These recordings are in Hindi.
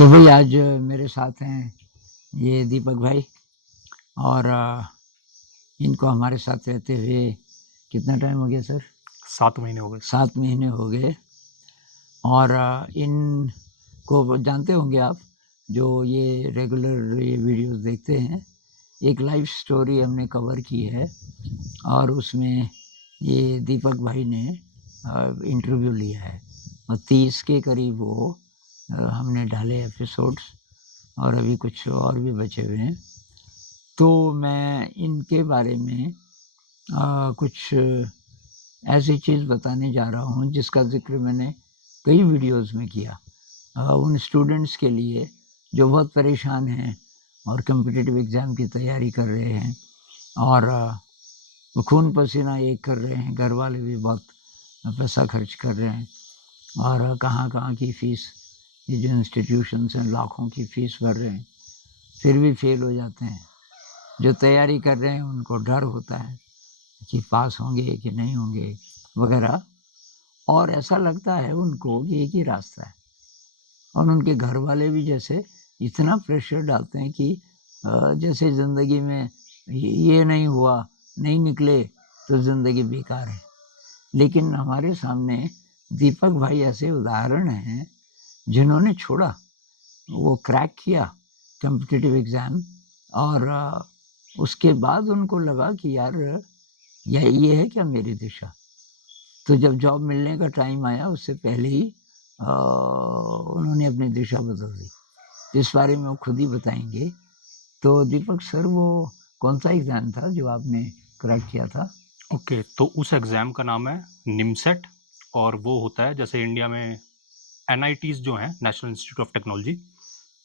तो भाई आज मेरे साथ हैं ये दीपक भाई और इनको हमारे साथ रहते हुए कितना टाइम हो गया सर? 7 महीने हो गए। 7 महीने हो गए। और इनको जानते होंगे आप, जो ये रेगुलर ये वीडियोस देखते हैं। एक लाइफ स्टोरी हमने कवर की है और उसमें ये दीपक भाई ने इंटरव्यू लिया है और 30 के करीब वो हमने डाले एपिसोड्स और अभी कुछ और भी बचे हुए हैं। तो मैं इनके बारे में कुछ ऐसी चीज़ बताने जा रहा हूँ जिसका ज़िक्र मैंने कई वीडियोस में किया। उन स्टूडेंट्स के लिए जो बहुत परेशान हैं और कॉम्पिटिटिव एग्ज़ाम की तैयारी कर रहे हैं और वो खून पसीना एक कर रहे हैं, घर वाले भी बहुत पैसा खर्च कर रहे हैं और कहाँ-कहाँ की फ़ीस, ये जो इंस्टीट्यूशंस हैं लाखों की फ़ीस भर रहे हैं, फिर भी फ़ेल हो जाते हैं। जो तैयारी कर रहे हैं उनको डर होता है कि पास होंगे कि नहीं होंगे वगैरह, और ऐसा लगता है उनको कि एक ही रास्ता है और उनके घर वाले भी जैसे इतना प्रेशर डालते हैं कि जैसे ज़िंदगी में ये नहीं हुआ, नहीं निकले तो ज़िंदगी बेकार है। लेकिन हमारे सामने दीपक भाई ऐसे उदाहरण हैं जिन्होंने छोड़ा, वो क्रैक किया कॉम्पिटिटिव एग्ज़ाम और उसके बाद उनको लगा कि यार ये है क्या मेरी दिशा? तो जब जॉब मिलने का टाइम आया उससे पहले ही उन्होंने अपनी दिशा बदल दी। इस बारे में वो खुद ही बताएँगे। तो दीपक सर, वो कौन-सा एग्ज़ाम था जो आपने क्रैक किया था? ओके, तो उस एग्ज़ाम का नाम है निमसेट और वो होता है जैसे इंडिया में एनआईटीज़ जो हैं, नेशनल इंस्टीट्यूट ऑफ टेक्नोलॉजी,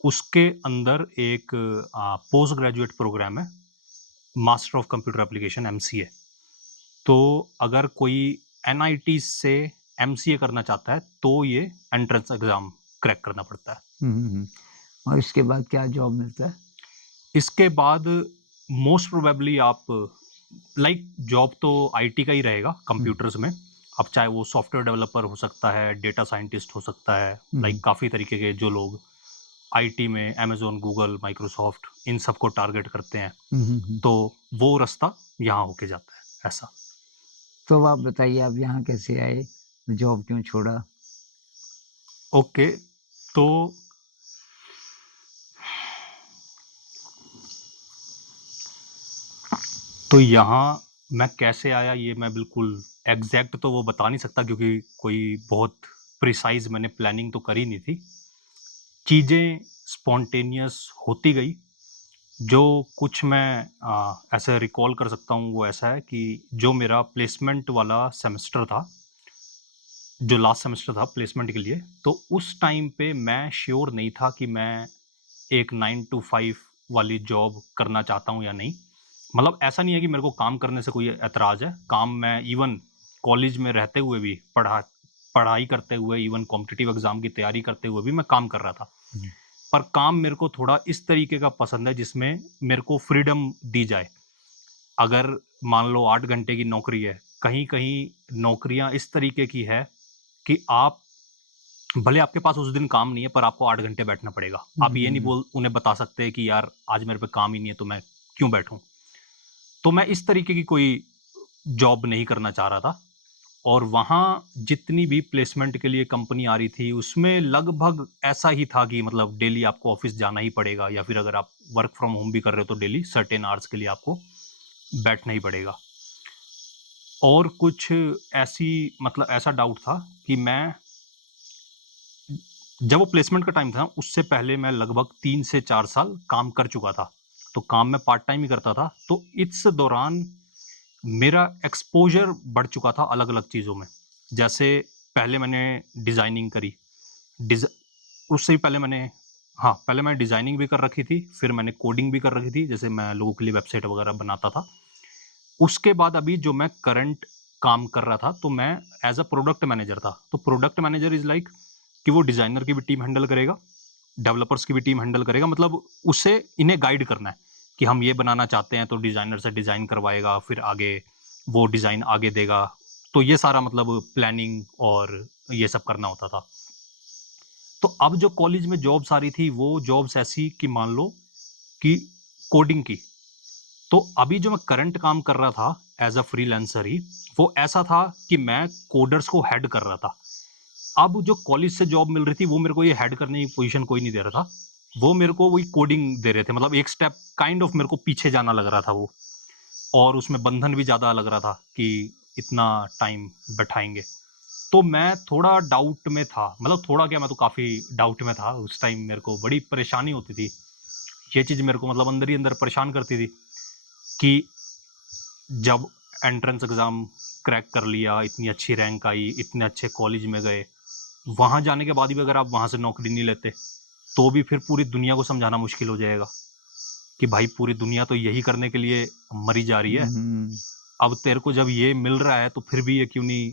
उसके अंदर एक पोस्ट ग्रेजुएट प्रोग्राम है, master of computer application MCA. तो अगर कोई एनआईटी से एमसीए करना चाहता है, तो ये एंट्रेंस एग्ज़ाम क्रैक करना पड़ता है। और इसके बाद क्या जॉब मिलता है? इसके बाद मोस्ट प्रोबेबली आप जॉब तो आईटी का ही रहेगा कंप्यूटर्स में। अब चाहे वो सॉफ्टवेयर डेवलपर हो सकता है, डेटा साइंटिस्ट हो सकता है, काफ़ी तरीके के जो लोग आईटी में अमेज़न, गूगल, माइक्रोसॉफ्ट इन सबको टारगेट करते हैं, तो वो रास्ता यहाँ होके जाता है, ऐसा। तो अब आप बताइए, आप यहाँ कैसे आए? जॉब क्यों छोड़ा? ओके, तो यहाँ मैं कैसे आया ये मैं बिल्कुल एग्ज़ैक्ट तो वो बता नहीं सकता क्योंकि कोई बहुत प्रिसाइज़ मैंने प्लानिंग तो करी नहीं थी। चीज़ें स्पॉन्टेनियस होती गई। जो कुछ मैं ऐसे रिकॉल कर सकता हूँ वो ऐसा है कि जो मेरा प्लेसमेंट वाला सेमेस्टर था, जो लास्ट सेमेस्टर था प्लेसमेंट के लिए, तो उस टाइम पे मैं श्योर नहीं था कि मैं एक 9 टू 5 वाली जॉब करना चाहता हूँ या नहीं। मतलब ऐसा नहीं है कि मेरे को काम करने से कोई ऐतराज़ है। काम मैं इवन कॉलेज में रहते हुए भी पढ़ाई करते हुए, इवन कॉम्पिटिटिव एग्ज़ाम की तैयारी करते हुए भी मैं काम कर रहा था। पर काम मेरे को थोड़ा इस तरीके का पसंद है जिसमें मेरे को फ्रीडम दी जाए। अगर मान लो 8 घंटे की नौकरी है, कहीं-कहीं नौकरियाँ इस तरीके की है कि आप भले आपके पास उस दिन काम नहीं है पर आपको 8 घंटे बैठना पड़ेगा। आप ये नहीं उन्हें बता सकते कि यार आज मेरे पे काम ही नहीं है तो मैं क्यों बैठूँ? तो मैं इस तरीके की कोई जॉब नहीं करना चाह रहा था और वहाँ जितनी भी प्लेसमेंट के लिए कंपनी आ रही थी, उसमें लगभग ऐसा ही था कि मतलब डेली आपको ऑफ़िस जाना ही पड़ेगा या फिर अगर आप वर्क फ्रॉम होम भी कर रहे हो तो डेली सर्टेन आवर्स के लिए आपको बैठना ही पड़ेगा। और कुछ ऐसी मतलब ऐसा डाउट था कि मैं जब वो प्लेसमेंट का टाइम था, उससे पहले मैं लगभग 3 से 4 साल काम कर चुका था। तो काम मैं पार्ट टाइम ही करता था, तो इस दौरान मेरा एक्सपोज़र बढ़ चुका था अलग-अलग चीज़ों में। जैसे पहले मैंने डिज़ाइनिंग करी, डिज़ उससे भी पहले मैंने हाँ, पहले मैंने डिज़ाइनिंग भी कर रखी थी, फिर मैंने कोडिंग भी कर रखी थी, जैसे मैं लोगों के लिए वेबसाइट वगैरह बनाता था। उसके बाद अभी जो मैं करंट काम कर रहा था, तो मैं एज़ अ प्रोडक्ट मैनेजर था। तो प्रोडक्ट मैनेजर इज़ लाइक कि वो डिज़ाइनर की भी टीम हैंडल करेगा, डेवलपर्स की भी टीम हैंडल करेगा, मतलब उसे इन्हें गाइड करना है कि हम ये बनाना चाहते हैं, तो डिज़ाइनर से डिज़ाइन करवाएगा, फिर आगे वो डिज़ाइन आगे देगा। तो ये सारा मतलब प्लानिंग और ये सब करना होता था। तो अब जो कॉलेज में जॉब्स आ रही थी वो जॉब्स ऐसी कि मान लो कि कोडिंग की। तो अभी जो मैं करंट काम कर रहा था एज़ अ फ्रीलांसर ही, वो ऐसा था कि मैं कोडर्स को हेड कर रहा था। अब जो कॉलेज से जॉब मिल रही थी वो मेरे को ये हेड करने की पोजीशन कोई नहीं दे रहा था। वो मेरे को वही कोडिंग दे रहे थे, मतलब एक स्टेप काइंड ऑफ मेरे को पीछे जाना लग रहा था वो। और उसमें बंधन भी ज़्यादा लग रहा था कि इतना टाइम बैठाएँगे। तो मैं थोड़ा डाउट में था, मतलब थोड़ा क्या, मैं तो काफ़ी डाउट में था उस टाइम। मेरे को बड़ी परेशानी होती थी। ये चीज़ मेरे को मतलब अंदर ही अंदर परेशान करती थी कि जब एंट्रेंस एग्ज़ाम क्रैक कर लिया, इतनी अच्छी रैंक आई, इतने अच्छे कॉलेज में गए, वहाँ जाने के बाद भी अगर आप वहाँ से नौकरी नहीं लेते, तो भी फिर पूरी दुनिया को समझाना मुश्किल हो जाएगा कि भाई पूरी दुनिया तो यही करने के लिए मरी जा रही है। हुँ, अब तेरे को जब ये मिल रहा है तो फिर भी ये क्यों नहीं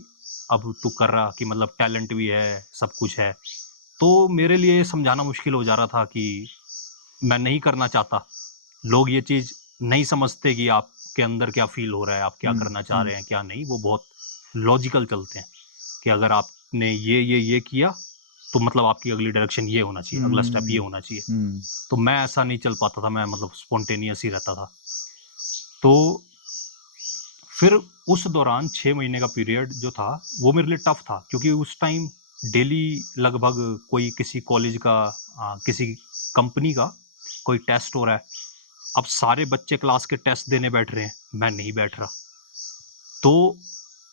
अब तू कर रहा, कि मतलब टैलेंट भी है, सब कुछ है। तो मेरे लिए ये समझाना मुश्किल हो जा रहा था कि मैं नहीं करना चाहता। लोग ये चीज़ नहीं समझते कि आपके अंदर क्या फ़ील हो रहा है, आप क्या हुँ, करना चाह हुँ, रहे हैं, क्या नहीं। वो बहुत लॉजिकल चलते हैं कि अगर आपने ये किया, तो मतलब आपकी अगली डायरेक्शन ये होना चाहिए, अगला स्टेप ये हुँ, होना चाहिए। हुँ, तो मैं ऐसा नहीं चल पाता था, मैं मतलब स्पॉन्टेनियस ही रहता था। तो फिर उस दौरान 6 महीने का पीरियड जो था, वो मेरे लिए टफ़ था, क्योंकि उस टाइम डेली लगभग कोई किसी कॉलेज का किसी कंपनी का कोई टेस्ट हो रहा है। अब सारे बच्चे क्लास के टेस्ट देने बैठ रहे हैं, मैं नहीं बैठ रहा। तो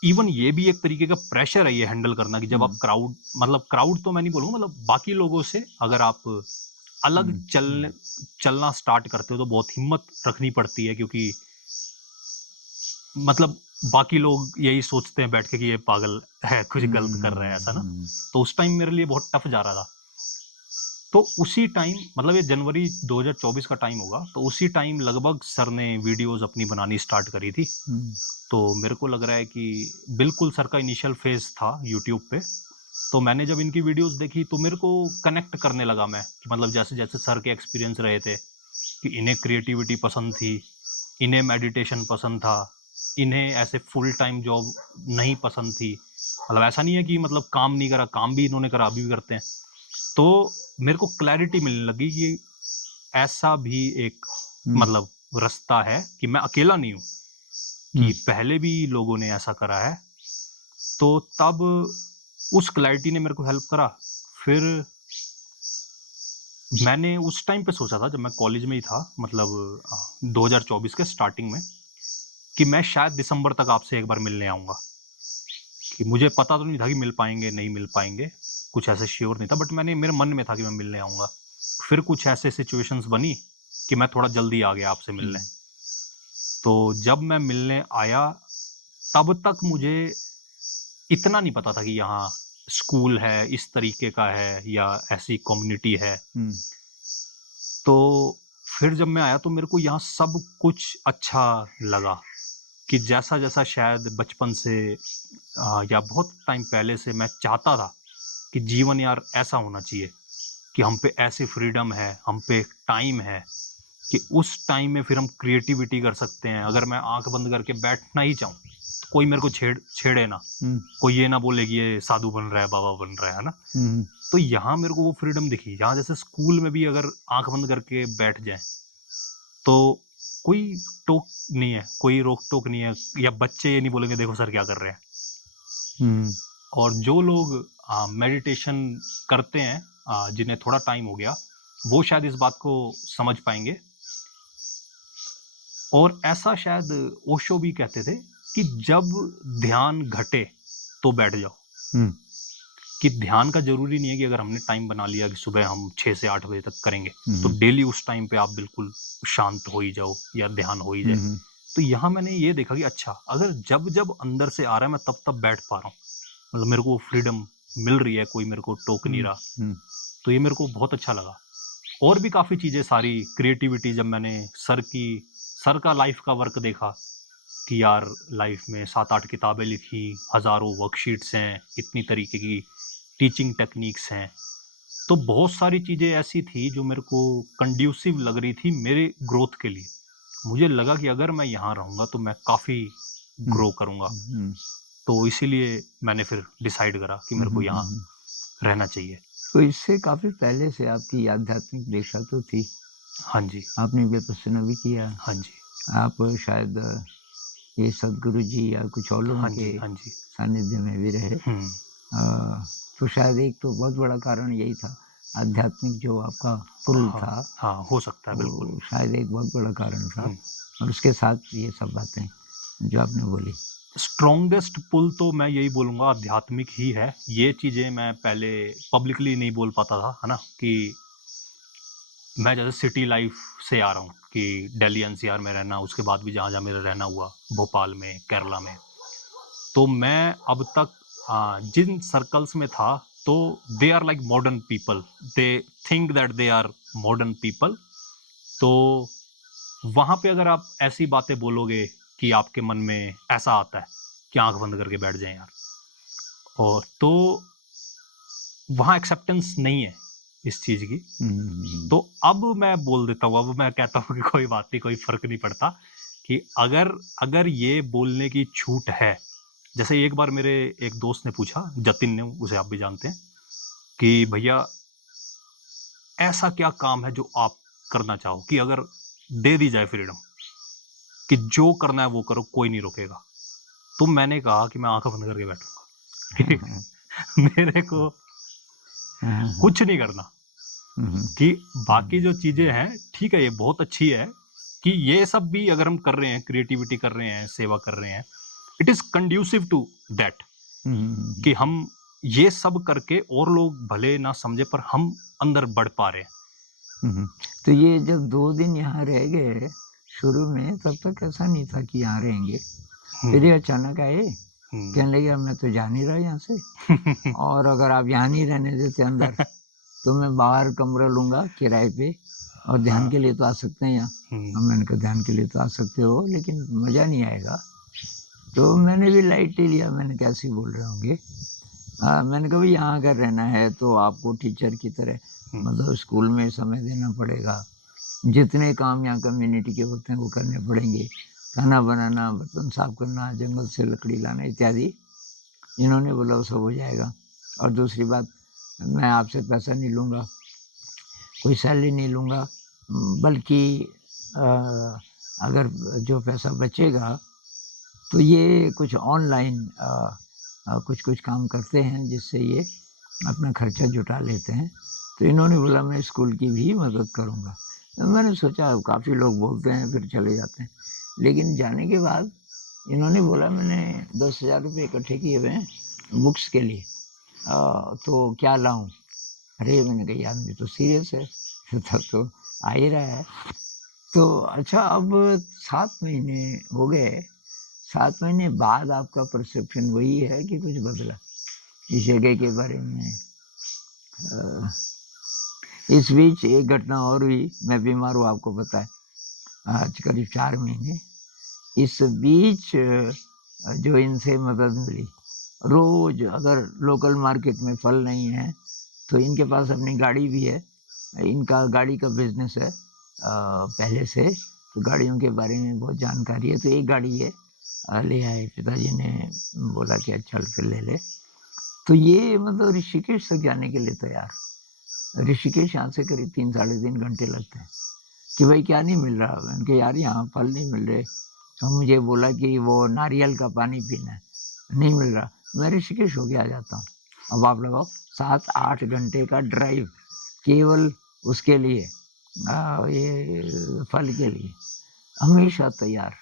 इवन ये भी एक तरीके का प्रेशर है ये हैंडल करना कि जब आप हुँ, क्राउड तो मैं नहीं बोलूँगा, मतलब बाकी लोगों से अगर आप अलग हुँ, चलना स्टार्ट करते हो तो बहुत हिम्मत रखनी पड़ती है, क्योंकि मतलब बाकी लोग यही सोचते हैं बैठ के कि ये पागल है, कुछ गलत कर रहा है, ऐसा ना। हुँ, तो उस टाइम मेरे लिए बहुत टफ जा रहा था। तो उसी टाइम, मतलब ये जनवरी 2024 का टाइम होगा, तो उसी टाइम लगभग सर ने वीडियोज़ अपनी बनानी स्टार्ट करी थी। हुँ, तो मेरे को लग रहा है कि बिल्कुल सर का इनिशियल फ़ेज़ था यूट्यूब पे। तो मैंने जब इनकी वीडियोज़ देखी तो मेरे को कनेक्ट करने लगा मैं, कि मतलब जैसे-जैसे सर के एक्सपीरियंस रहे थे, कि इन्हें क्रिएटिविटी पसंद थी, इन्हें मेडिटेशन पसंद था, इन्हें ऐसे फुल टाइम जॉब नहीं पसंद थी। मतलब ऐसा नहीं है कि मतलब काम नहीं करा, काम भी इन्होंने करा, अभी भी करते हैं। तो मेरे को क्लैरिटी मिलने लगी कि ऐसा भी एक हुँ, मतलब रास्ता है, कि मैं अकेला नहीं हूँ, हुँ, कि पहले भी लोगों ने ऐसा करा है। तो तब उस क्लैरिटी ने मेरे को हेल्प करा। फिर मैंने उस टाइम पे सोचा था जब मैं कॉलेज में ही था, मतलब 2024 के स्टार्टिंग में, कि मैं शायद दिसंबर तक आपसे एक बार मिलने आऊँगा। कि मुझे पता तो नहीं था कि मिल पाएँगे, नहीं मिल पाएँगे, कुछ ऐसे श्योर नहीं था, बट मैंने मेरे मन में था कि मैं मिलने आऊँगा। फिर कुछ ऐसे सिचुएशंस बनी कि मैं थोड़ा जल्दी आ गया आपसे मिलने। हुँ, तो जब मैं मिलने आया, तब तक मुझे इतना नहीं पता था कि यहाँ स्कूल है, इस तरीके का है या ऐसी कम्युनिटी है। हुँ, तो फिर जब मैं आया तो मेरे को यहाँ सब कुछ अच्छा लगा, कि जैसा-जैसा शायद बचपन से या बहुत टाइम पहले से मैं चाहता था कि जीवन यार ऐसा होना चाहिए, कि हम पे ऐसी फ्रीडम है, हम पे टाइम है, कि उस टाइम में फिर हम क्रिएटिविटी कर सकते हैं। अगर मैं आँख बंद करके बैठना ही चाहूँ, तो कोई मेरे को छेड़े ना। हुँ, कोई ये ना बोले कि ये साधु बन रहा है, बाबा बन रहा है ना? हुँ, तो यहाँ मेरे को वो फ्रीडम दिखी, यहाँ जैसे स्कूल में भी अगर आँख बंद करके बैठ जाएँ, तो कोई टोक नहीं है, कोई रोक-टोक नहीं है, या बच्चे ये नहीं बोलेंगे देखो सर क्या कर रहे हैं। हुँ, और जो लोग मेडिटेशन करते हैं, जिन्हें थोड़ा टाइम हो गया, वो शायद इस बात को समझ पाएँगे। और ऐसा शायद ओशो भी कहते थे कि जब ध्यान घटे, तो बैठ जाओ। हुँ, कि ध्यान का ज़रूरी नहीं है कि अगर हमने टाइम बना लिया कि सुबह हम 6 से 8 बजे तक करेंगे, तो हुँ, डेली उस टाइम पे आप बिल्कुल शांत हो ही जाओ या ध्यान हो ही जाए। हुँ, तो यहाँ मैंने ये देखा कि अच्छा, अगर जब-जब अंदर से आ रहा है मैं तब-तब बैठ पा रहा हूँ। मतलब मेरे को फ्रीडम मिल रही है, कोई मेरे को टोक नहीं हुँ, रहा। हुँ, तो ये मेरे को बहुत अच्छा लगा। और भी काफ़ी चीज़ें सारी क्रिएटिविटी जब मैंने सर का लाइफ़ का वर्क देखा, कि यार लाइफ़ में 7-8 किताबें लिखी, हज़ारों वर्कशीट्स हैं, इतनी तरीके की टीचिंग टेक्निक्स हैं। तो बहुत सारी चीज़ें ऐसी थी जो मेरे को कंड्यूसिव लग रही थी मेरे ग्रोथ के लिए। मुझे लगा कि अगर मैं यहाँ रहूँगा तो मैं काफ़ी हुँ, ग्रो करूँगा। हुँ, तो इसीलिए मैंने फिर डिसाइड करा कि हुँ, मेरे को हुँ, यहाँ हुँ, रहना चाहिए। तो इससे काफ़ी पहले से आपकी आध्यात्मिक दीक्षा तो थी। हाँ जी, आपने विपश्यना भी किया। हाँ जी, आप शायद ये सद्गुरु जी या कुछ और लोगों हाँ के जी, हाँ जी। सानिध्य में भी रहे। हुँ, तो शायद एक तो बहुत बड़ा कारण यही था, आध्यात्मिक जो आपका पुल हाँ, था, हाँ, हो सकता है बिल्कुल। वो शायद एक बहुत बड़ा कारण था। हुँ, और उसके साथ ये सब बातें जो आपने बोली। स्ट्रॉन्गेस्ट पुल तो मैं यही बोलूँगा आध्यात्मिक ही है। ये चीज़ें मैं पहले पब्लिकली नहीं बोल पाता था, है ना? कि मैं जैसे सिटी लाइफ़ से आ रहा हूँ कि दिल्ली एनसीआर में रहना, उसके बाद भी जहाँ-जहाँ मेरा रहना हुआ, भोपाल में, केरला में। तो मैं अब तक जिन सर्कल्स में था, तो they are like modern people. They think that they are modern people. तो वहाँ पे अगर आप ऐसी बातें बोलोगे कि आपके मन में ऐसा आता है कि आँख बंद करके बैठ जाएँ यार, और तो वहाँ एक्सेप्टेंस नहीं है इस चीज़ की। हुँ, तो अब मैं बोल देता हूँ, अब मैं कहता हूँ कि कोई बात नहीं, कोई फ़र्क नहीं पड़ता कि अगर अगर ये बोलने की छूट है, जैसे एक बार मेरे एक दोस्त ने पूछा, जतिन ने, उसे आप भी जानते हैं, कि भैया ऐसा क्या काम है जो आप करना चाहो कि अगर दे दी जाए फ्रीडम कि जो करना है वो करो, कोई नहीं रोकेगा। तो मैंने कहा कि मैं आँखें बंद करके हाँ, बैठूँगा। हाँ। मेरे को हाँ, हाँ, हाँ। कुछ नहीं करना। हुँ, हुँ। कि बाकी हुँ, जो चीज़ें हैं, ठीक है, ये बहुत अच्छी है कि ये सब भी अगर हम कर रहे हैं, क्रिएटिविटी कर रहे हैं, सेवा कर रहे हैं, it is conducive to that hmm, hmm, कि हुँ। हम ये सब करके और लोग भले ना समझे पर हम अंदर बढ़ पा रहे हैं। हुँ, हुँ। तो ये जब 2 दिन यहाँ रह गए शुरू में, तब तक ऐसा नहीं था कि यहाँ रहेंगे। हुँ, फिर ये हुँ, अचानक आए, हुँ। कहने लगे अब मैं तो जा नहीं रहा यहाँ से, और अगर आप यहाँ नहीं रहने देते अंदर, तो मैं बाहर कमरा लूँगा किराए पे, और ध्यान हाँ, के लिए तो आ सकते हैं यहाँ। अब हुँ, मैंने कहा ध्यान के लिए तो आ सकते हो, लेकिन मज़ा नहीं आएगा। तो मैंने भी लाइटली लिया, मैंने कहा ऐसे ही बोल रहे होंगे। मैंने कहा भई यहाँ अगर रहना है तो आपको टीचर की तरह हुँ, मतलब स्कूल में समय देना पड़ेगा। जितने काम यहाँ कम्युनिटी के होते हैं वो करने पड़ेंगे। खाना बनाना, बर्तन साफ करना, जंगल से लकड़ी लाना इत्यादि। इन्होंने बोला वो सब हो जाएगा। और दूसरी बात, मैं आपसे पैसा नहीं लूँगा, कोई सैलरी नहीं लूँगा, बल्कि अ, अगर जो पैसा बचेगा तो ये कुछ ऑनलाइन कुछ-कुछ काम करते हैं जिससे ये अपना खर्चा जुटा लेते हैं। तो इन्होंने बोला मैं स्कूल की भी मदद करूँगा। तो मैंने सोचा काफ़ी लोग बोलते हैं फिर चले जाते हैं। लेकिन जाने के बाद इन्होंने बोला मैंने 10,000 रुपए इकट्ठे किए हुए हैं बुक्स के लिए, तो क्या लाऊँ? अरे! मैंने कहा ये आदमी तो सीरियस है। तब तो आ ही रहा है। तो अच्छा, अब 7 महीने हो गए, 7 महीने बाद आपका परसेप्शन वही है कि कुछ बदला? इस जगह के बारे में? अ, इस बीच एक घटना और हुई, मैं बीमार हूँ आपको पता है, आज करीब 4 महीने। इस बीच जो इनसे मदद मिली, रोज़ अगर लोकल मार्केट में फल नहीं है, तो इनके पास अपनी गाड़ी भी है। इनका गाड़ी का बिज़नेस है पहले से, तो गाड़ियों के बारे में बहुत जानकारी है। तो एक गाड़ी है, ले आए, पिताजी ने बोला कि अच्छा फिर ले ले। तो ये मतलब ऋषिकेश तक जाने के लिए तैयार। ऋषिकेश यहाँ से करीब 3 साढ़े 3 घंटे लगते हैं कि भाई क्या नहीं मिल रहा? मैंने कहा यार यहाँ फल नहीं मिल रहे। तो मुझे बोला कि वो नारियल का पानी पीना है, नहीं मिल रहा। मैं ऋषिकेश होके आ जाता हूँ। अब आप लगाओ 7-8 घंटे का ड्राइव केवल उसके लिए, ये फल के लिए, हमेशा तैयार।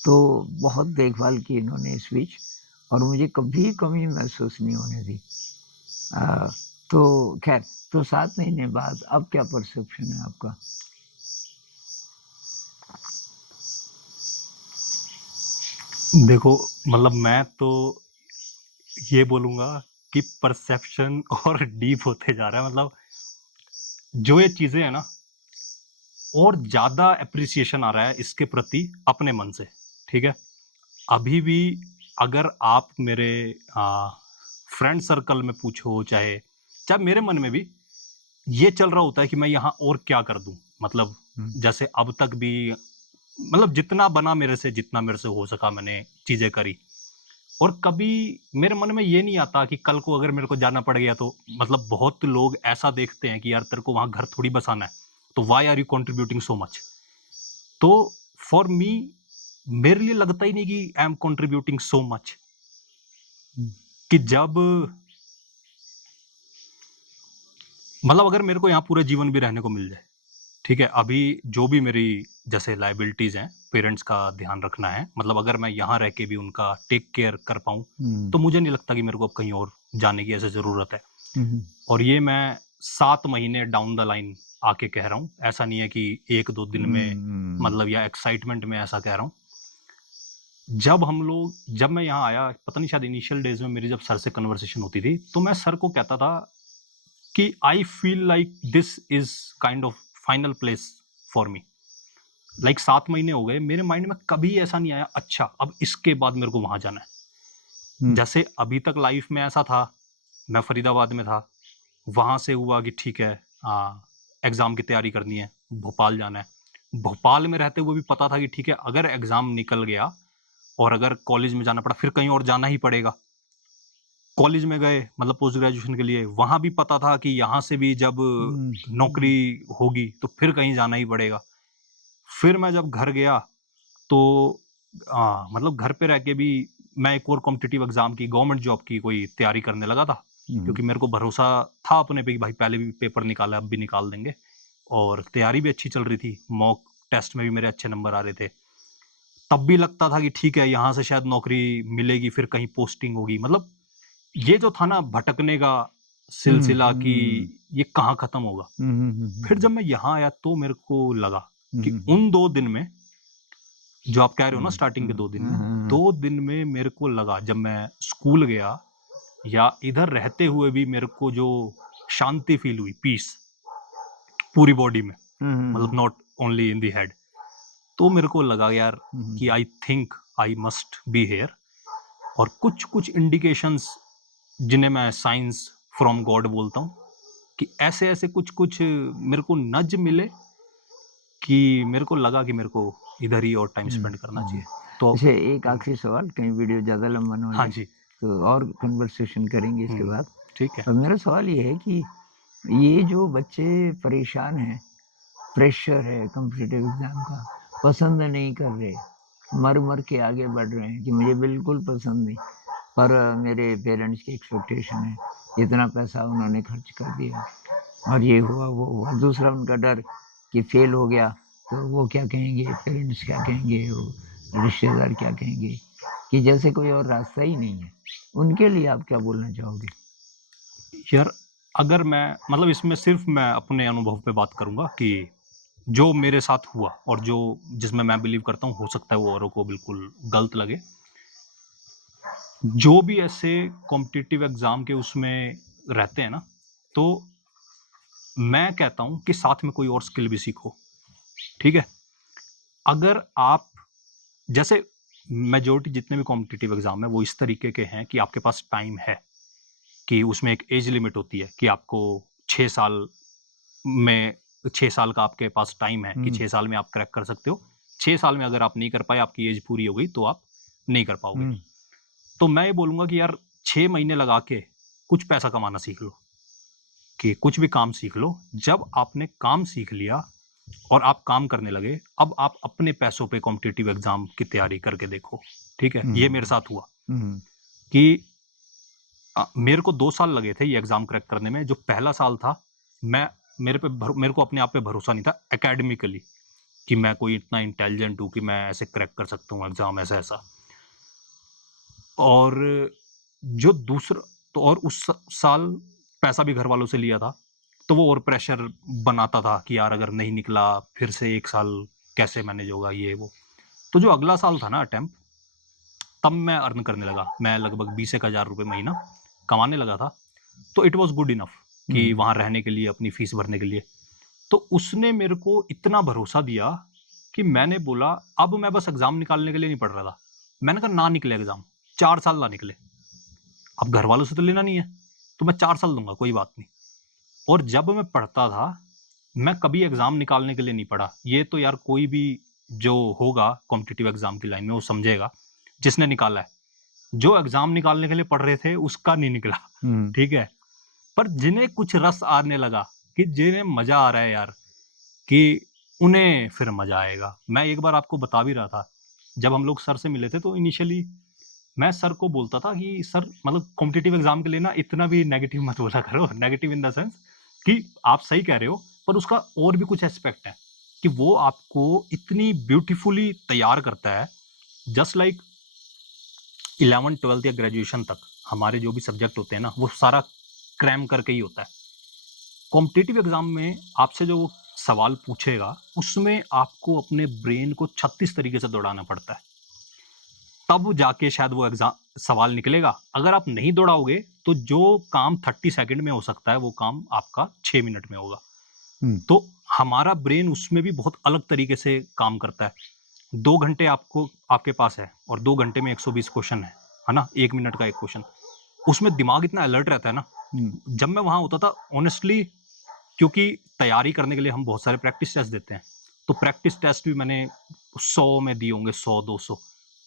तो बहुत देखभाल की इन्होंने इस बीच, और मुझे कभी कमी महसूस नहीं होने दी। अ, तो खैर, तो 7 महीने बाद अब क्या परसेप्शन है आपका? देखो, मतलब मैं तो ये बोलूँगा कि परसेप्शन और डीप होते जा रहा है, मतलब जो ये चीज़ें हैं ना, और ज़्यादा एप्रिसिएशन आ रहा है इसके प्रति अपने मन से, ठीक है? अभी भी अगर आप मेरे फ्रेंड सर्कल में पूछो, चाहे चाहे मेरे मन में भी ये चल रहा होता है कि मैं यहाँ और क्या कर दूँ? मतलब हुँ, जैसे अब तक भी, मतलब जितना बना मेरे से, जितना मेरे से हो सका मैंने चीज़ें करी। और कभी मेरे मन में ये नहीं आता कि कल को अगर मेरे को जाना पड़ गया तो, मतलब बहुत लोग ऐसा देखते हैं कि यार तेरे को वहां घर थोड़ी बसाना है, तो why are you contributing so much. तो फॉर मी, मेरे लिए लगता ही नहीं कि I am contributing so much, कि जब मतलब अगर मेरे को यहाँ पूरा जीवन भी रहने को मिल जाए, ठीक है, अभी जो भी मेरी जैसे लाइबिलिटीज हैं, पेरेंट्स का ध्यान रखना है, मतलब अगर मैं यहाँ रह के भी उनका टेक केयर कर पाऊँ, तो मुझे नहीं लगता कि मेरे को अब कहीं और जाने की ऐसे जरूरत है। और ये मैं 7 महीने डाउन द लाइन आके कह रहा हूँ, ऐसा नहीं है कि 1-2 दिन में, मतलब या एक्साइटमेंट में ऐसा कह रहा हूँ। जब मैं यहाँ आया, पता नहीं शायद इनिशियल डेज में मेरी जब सर से कन्वर्सेशन होती थी, तो मैं सर को कहता था कि I feel like this is kind of final place for me. Like 7 महीने हो गए, मेरे माइंड में कभी ऐसा नहीं आया अच्छा अब इसके बाद मेरे को वहां जाना है। जैसे अभी तक लाइफ में ऐसा था, मैं फरीदाबाद में था, वहां से हुआ कि ठीक है, एग्जाम की तैयारी करनी है, भोपाल जाना है। भोपाल में रहते हुए भी पता था कि ठीक है, अगर एग्जाम निकल गया और अगर कॉलेज में जाना पड़ा, फिर कहीं और जाना ही पड़ेगा। कॉलेज में गए, मतलब पोस्ट ग्रेजुएशन के लिए, वहां भी पता था कि यहाँ से भी जब नौकरी होगी तो फिर कहीं जाना ही पड़ेगा। फिर मैं जब घर गया तो मतलब घर पे रह के भी मैं एक और कॉम्पिटिटिव एग्जाम की, गवर्नमेंट जॉब की कोई तैयारी करने लगा था, क्योंकि मेरे को भरोसा था अपने पे कि भाई पहले भी पेपर निकाला, अब भी निकाल देंगे, और तैयारी भी अच्छी चल रही थी, मॉक टेस्ट में भी मेरे अच्छे नंबर आ रहे थे। तब भी लगता था कि ठीक है, यहाँ से शायद नौकरी मिलेगी, फिर कहीं पोस्टिंग होगी। मतलब ये जो था ना भटकने का सिलसिला कि ये कहाँ खत्म होगा। फिर जब मैं यहाँ आया तो मेरे को लगा कि उन 2 दिन में, जो आप कह रहे हो ना स्टार्टिंग के 2 दिन में, 2 दिन में मेरे को लगा, जब मैं स्कूल गया या इधर रहते हुए भी मेरे को जो शांति फील हुई, पीस पूरी बॉडी में, मतलब not only in the head, तो मेरे को लगा यार कि I think I must be here. और कुछ कुछ इंडिकेशंस, जिन्हें मैं साइंस फ्रॉम गॉड बोलता हूँ, कि ऐसे ऐसे कुछ कुछ मेरे को नज मिले कि मेरे को लगा कि मेरे को इधर ही और टाइम स्पेंड करना चाहिए। तो अच्छा, एक आखिरी सवाल, कहीं वीडियो ज़्यादा लंबा ना हो हाँ जाए, जी, तो और कन्वर्सेशन करेंगे इसके बाद। ठीक है। और मेरा सवाल ये है कि ये जो बच्चे परेशान हैं, प्रेशर है कॉम्पिटिटिव एग्ज़ाम का, पसंद नहीं कर रहे, मर के आगे बढ़ रहे हैं कि मुझे बिल्कुल पसंद नहीं, पर मेरे पेरेंट्स की एक्सपेक्टेशन है, इतना पैसा उन्होंने खर्च कर दिया और ये हुआ, वो हुआ। दूसरा उनका डर कि फेल हो गया तो वो क्या कहेंगे, पेरेंट्स क्या कहेंगे, वो रिश्तेदार क्या कहेंगे, कि जैसे कोई और रास्ता ही नहीं है। उनके लिए आप क्या बोलना चाहोगे? यार, अगर मैं, मतलब इसमें सिर्फ मैं अपने अनुभव पे बात करूंगा कि जो मेरे साथ हुआ और जो जिसमें मैं बिलीव करता हूँ, हो सकता है वो औरों को बिल्कुल गलत लगे। जो भी ऐसे कॉम्पिटिटिव एग्जाम के उसमें रहते हैं ना, तो मैं कहता हूँ कि साथ में कोई और स्किल भी सीखो। ठीक है, अगर आप, जैसे मेजोरिटी जितने भी कॉम्पिटिटिव एग्जाम है वो इस तरीके के हैं कि आपके पास टाइम है, कि उसमें एक एज लिमिट होती है कि आपको 6 साल में, 6 साल का आपके पास टाइम है कि 6 साल में आप क्रैक कर सकते हो। 6 साल में अगर आप नहीं कर पाए, आपकी एज पूरी हो गई, तो आप नहीं कर पाओगे। तो मैं ये बोलूंगा कि यार 6 महीने लगा के कुछ पैसा कमाना सीख लो, कि कुछ भी काम सीख लो। जब आपने काम सीख लिया और आप काम करने लगे, अब आप अपने पैसों पे कॉम्पिटिटिव एग्जाम की तैयारी करके देखो। ठीक है, ये मेरे साथ हुआ कि मेरे को 2 साल लगे थे ये एग्जाम क्रैक करने में। जो पहला साल था, मैं मेरे को अपने आप पे भरोसा नहीं था एकेडमिकली, कि मैं कोई इतना इंटेलिजेंट हूँ कि मैं ऐसे क्रैक कर सकता हूँ एग्जाम, ऐसा ऐसा। और जो दूसरा, तो और उस साल पैसा भी घर वालों से लिया था, तो वो और प्रेशर बनाता था कि यार अगर नहीं निकला फिर से 1 साल कैसे मैनेज होगा, ये वो। तो जो अगला साल था ना अटेम्प्ट, तब मैं अर्न करने लगा। मैं लगभग 20,000 रुपये महीना कमाने लगा था। तो इट वॉज गुड इनफ कि वहां रहने के लिए, अपनी फीस भरने के लिए। तो उसने मेरे को इतना भरोसा दिया कि मैंने बोला, अब मैं बस एग्जाम निकालने के लिए नहीं पढ़ रहा था। मैंने कहा ना निकले एग्जाम, 4 साल ना निकले, अब घर वालों से तो लेना नहीं है, तो मैं 4 साल दूंगा, कोई बात नहीं। और जब मैं पढ़ता था, मैं कभी एग्जाम निकालने के लिए नहीं पढ़ा। ये तो यार कोई भी जो होगा कॉम्पिटिटिव एग्जाम की लाइन में वो समझेगा, जिसने निकाला है। जो एग्जाम निकालने के लिए पढ़ रहे थे उसका नहीं निकला, ठीक है। पर जिन्हें कुछ रस आने लगा, कि जिन्हें मजा आ रहा है यार, कि उन्हें फिर मजा आएगा। मैं एक बार आपको बता भी रहा था, जब हम लोग सर से मिले थे तो इनिशियली मैं सर को बोलता था कि सर मतलब कॉम्पिटिटिव एग्जाम के लिए ना इतना भी नेगेटिव मत बोला करो, नेगेटिव इन द सेंस कि आप सही कह रहे हो, पर उसका और भी कुछ एस्पेक्ट है कि वो आपको इतनी ब्यूटीफुली तैयार करता है। जस्ट लाइक 11th 12th या ग्रेजुएशन तक हमारे जो भी सब्जेक्ट होते हैं ना, वो सारा क्रैम करके ही होता है। कॉम्पिटिटिव एग्जाम में आपसे जो वो सवाल पूछेगा, उसमें आपको अपने ब्रेन को 36 तरीके से दौड़ाना पड़ता है, तब जाके शायद वो एग्जाम सवाल निकलेगा। अगर आप नहीं दौड़ाओगे तो जो काम 30 सेकंड में हो सकता है वो काम आपका 6 मिनट में होगा। तो हमारा ब्रेन उसमें भी बहुत अलग तरीके से काम करता है। 2 घंटे आपको आपके पास है और 2 घंटे में 120 क्वेश्चन है ना? 1 मिनट का 1 क्वेश्चन। उसमें दिमाग इतना अलर्ट रहता है ना। जब मैं वहां होता था ऑनेस्टली, क्योंकि तैयारी करने के लिए हम बहुत सारे प्रैक्टिस टेस्ट देते हैं, तो प्रैक्टिस टेस्ट भी मैंने 100 में दिए होंगे, 100-200।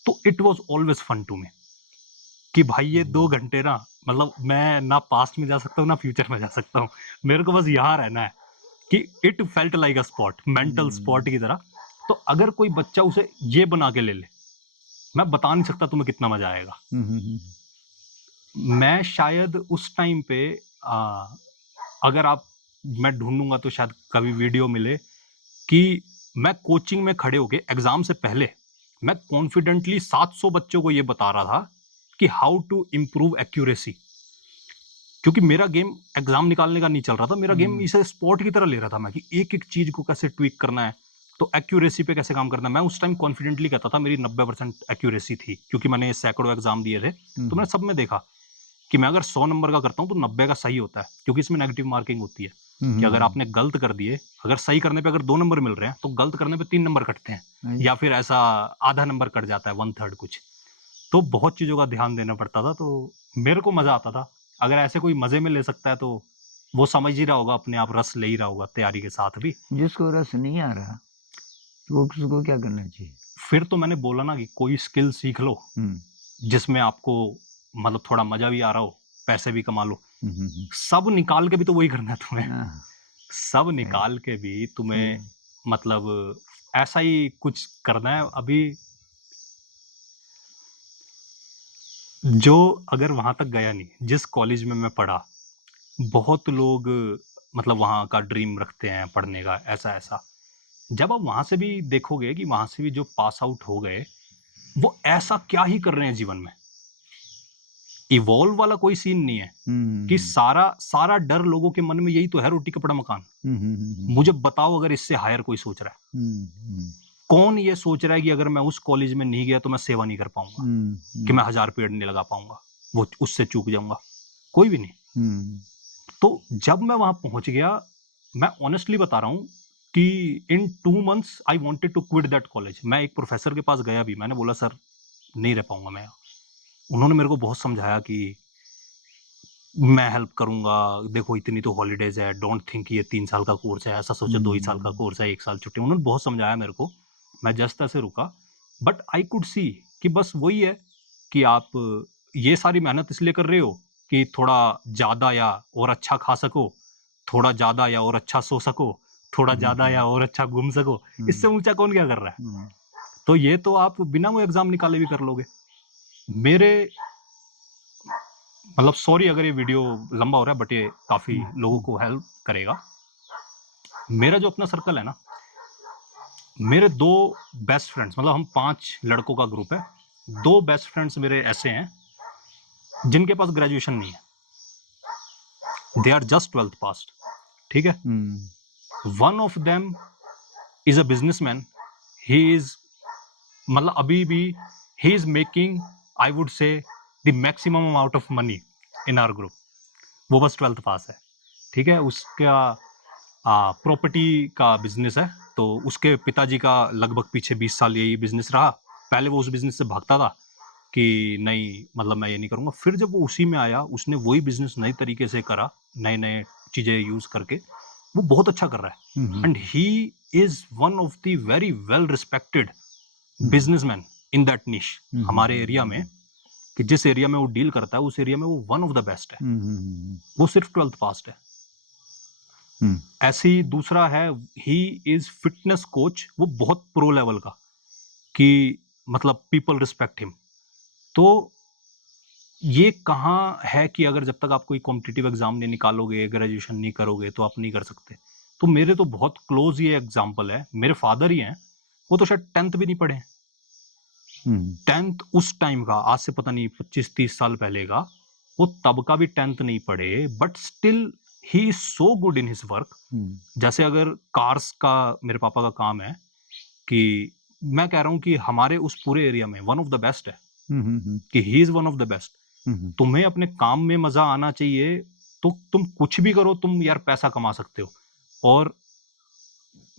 तो it was always fun to me कि भाई ये 2 घंटे ना, मतलब मैं ना पास्ट में जा सकता हूँ ना फ्यूचर में जा सकता हूँ, मेरे को बस यहाँ रहना है। कि it felt like a spot, mental spot की तरह। तो अगर कोई बच्चा उसे ये बना के ले ले, मैं बता नहीं सकता तुम्हें कितना मजा आएगा। मैं शायद उस टाइम पे अगर आप मैं ढूंढूंगा तो शायद कभी वीडियो मिले कि मैं कोचिंग में खड़े होके एग्जाम से पहले मैं कॉन्फिडेंटली 700 बच्चों को ये बता रहा था कि हाउ टू इम्प्रूव एक्यूरेसी। क्योंकि मेरा गेम एग्जाम निकालने का नहीं चल रहा था, मेरा गेम इसे स्पोर्ट की तरह ले रहा था मैं, कि एक एक चीज को कैसे ट्विक करना है, तो एक्यूरेसी पे कैसे काम करना है। मैं उस टाइम कॉन्फिडेंटली कहता था मेरी 90% एक्यूरेसी थी, क्योंकि मैंने सैकड़ों एग्जाम दिए थे। तो मैंने सब में देखा कि मैं अगर 100 नंबर का करता हूँ तो 90 का सही होता है, क्योंकि इसमें नेगेटिव मार्किंग होती है कि अगर आपने गलत कर दिए, अगर सही करने पे अगर 2 नंबर मिल रहे हैं तो गलत करने पे 3 नंबर कटते हैं, या फिर ऐसा आधा नंबर कट जाता है, 1/3 कुछ। तो बहुत चीजों का ध्यान देना पड़ता था, तो मेरे को मजा आता था। अगर ऐसे कोई मजे में ले सकता है तो वो समझ ही रहा होगा, अपने आप रस ले ही रहा होगा तैयारी के साथ भी। जिसको रस नहीं आ रहा तो उसको क्या करना चाहिए? फिर तो मैंने बोला ना कि कोई स्किल सीख लो जिसमें आपको मतलब थोड़ा मजा भी आ रहा हो, पैसे भी कमा लो। सब निकाल के भी तो वही करना है तुम्हें, सब निकाल के भी तुम्हें मतलब ऐसा ही कुछ करना है। अभी जो अगर वहां तक गया नहीं, जिस कॉलेज में मैं पढ़ा, बहुत लोग मतलब वहां का ड्रीम रखते हैं पढ़ने का, ऐसा ऐसा। जब आप वहां से भी देखोगे कि वहां से भी जो पास आउट हो गए, वो ऐसा क्या ही कर रहे हैं जीवन में, इवॉल्व वाला कोई सीन नहीं है। कि सारा सारा डर लोगों के मन में यही तो है, रोटी कपड़ा मकान। मुझे बताओ अगर इससे हायर कोई सोच रहा है, कौन ये सोच रहा है कि अगर मैं उस कॉलेज में नहीं गया तो मैं सेवा नहीं कर पाऊंगा, कि मैं 1000 पेड़ नहीं लगा पाऊंगा, वो उससे चूक जाऊंगा? कोई भी नहीं। तो जब मैं वहां पहुंच गया, मैं ऑनेस्टली बता रहा हूं कि in 2 months I wanted to quit that college. मैं एक प्रोफेसर के पास गया भी, मैंने बोला सर नहीं रह पाऊंगा मैं। उन्होंने मेरे को बहुत समझाया कि मैं हेल्प करूंगा, देखो इतनी तो हॉलीडेज है, डोंट थिंक ये 3 साल का कोर्स है, ऐसा सोचो 2 ही साल का कोर्स है, 1 साल छुट्टी। उन्होंने बहुत समझाया मेरे को, मैं जस्ट ऐसे रुका। बट आई कुड सी कि बस वही है कि आप ये सारी मेहनत इसलिए कर रहे हो कि थोड़ा ज्यादा या और अच्छा खा सको, थोड़ा ज्यादा या और अच्छा सो सको, थोड़ा ज्यादा या और अच्छा घूम सको। इससे ऊंचा कौन क्या कर रहा है? तो ये तो आप बिना वो एग्जाम निकाले भी कर लोगे। मेरे मतलब सॉरी अगर ये वीडियो लंबा हो रहा है, बट ये काफी लोगों को हेल्प करेगा। मेरा जो अपना सर्कल है ना, मेरे 2 बेस्ट फ्रेंड्स, मतलब हम 5 लड़कों का ग्रुप है, 2 बेस्ट फ्रेंड्स मेरे ऐसे हैं जिनके पास ग्रेजुएशन नहीं है, they are just 12th passed, ठीक है। One of them is a businessman, he is मतलब अभी भी he is making, I would say, the maximum amount of money in our group. वो बस 12th पास है, ठीक है। उसका प्रॉपर्टी का बिजनेस है, तो उसके पिताजी का लगभग पीछे 20 साल यही बिजनेस रहा। पहले वो उस बिजनेस से भागता था कि नहीं मतलब मैं ये नहीं करूंगा, फिर जब वो उसी में आया, उसने वही बिजनेस नए तरीके से करा, नए नए चीजें यूज करके, वो बहुत अच्छा कर रहा है। And he is one of the very well respected businessman in that निश हमारे एरिया में। कि जिस एरिया में वो डील करता है उस एरिया में वो वन ऑफ द बेस्ट है, वो सिर्फ 12th पास्ट है। ऐसे ही दूसरा है, ही इज फिटनेस कोच, वो बहुत प्रो लेवल का, कि मतलब पीपल रिस्पेक्ट हिम। तो ये कहाँ है कि अगर जब तक आप कोई कॉम्पिटिटिव एग्जाम नहीं निकालोगे, ग्रेजुएशन नहीं करोगे, तो आप नहीं कर सकते। तो मेरे तो बहुत क्लोज ये एग्जाम्पल है, मेरे फादर ही हैं, वो तो शायद 10th भी नहीं पढ़े। 10th उस टाइम का, आज से पता नहीं 25-30 साल पहले का, वो तब का भी 10th नहीं पढ़े, but still he is so good in his work. जैसे अगर कार्स का मेरे पापा का काम है, कि मैं कह रहा हूँ कि हमारे उस पूरे एरिया में वन ऑफ द बेस्ट है, कि he is one of the best. तुम्हें अपने काम में मजा आना चाहिए, तो तुम कुछ भी करो, तुम यार पैसा कमा सकते हो। और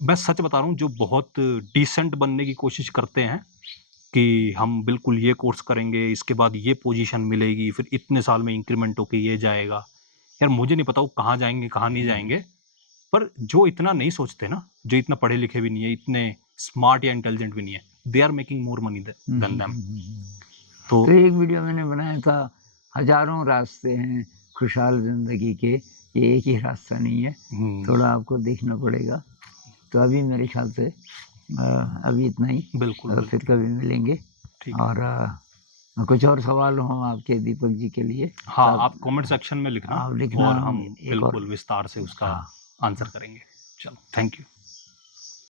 मैं सच बता रहा हूँ, जो बहुत डिसेंट बनने की कोशिश करते हैं कि हम बिल्कुल ये कोर्स करेंगे, इसके बाद ये पोजीशन मिलेगी, फिर इतने साल में इंक्रीमेंट होके ये जाएगा, यार मुझे नहीं पता वो कहाँ जाएंगे कहाँ नहीं जाएंगे। पर जो इतना नहीं सोचते ना, जो इतना पढ़े लिखे भी नहीं है, इतने स्मार्ट या इंटेलिजेंट भी नहीं है, they are making more money than them. तो एक वीडियो मैंने बनाया था, हजारों रास्ते हैं खुशहाल जिंदगी के, ये एक ही रास्ता नहीं है, थोड़ा आपको देखना पड़ेगा। तो अभी मेरे ख्याल से अभी इतना ही, बिल्कुल फिर कभी मिलेंगे। और कुछ और सवाल हो आपके दीपक जी के लिए, हाँ, आप कमेंट सेक्शन में लिखना, आप लिखना, और हम बिल्कुल विस्तार से उसका आंसर करेंगे। चलो, थैंक यू।